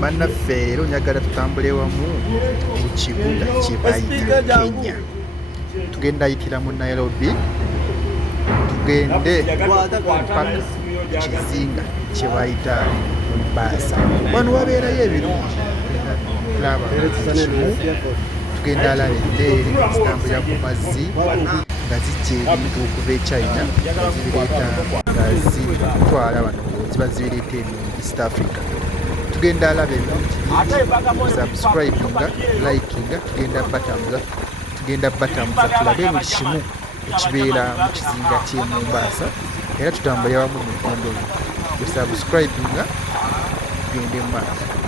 Bannaffe leero njagala tutambule wamu mu kibuga kye bayita Kenya. Tugenda yitira mu Nairobi, tugende paka kizinga kye bayita Mombasa. Wano wabeerayo ebirungi. Laba tugenda alaba endeere zitambulira ku mazzi nga zijja ebintu okuva e China nga zibireeta nga zitwala wano ziba zibireeta eno East Africa. Tugenda alaba ebirungi subscribinga, likinga, tugenda batambuza tulabe buli kimu ekibeera mu kizinga ky'e Mombasa era tutambulira wamu mu mukondo gwo. Subscribinga tugende mu maaso.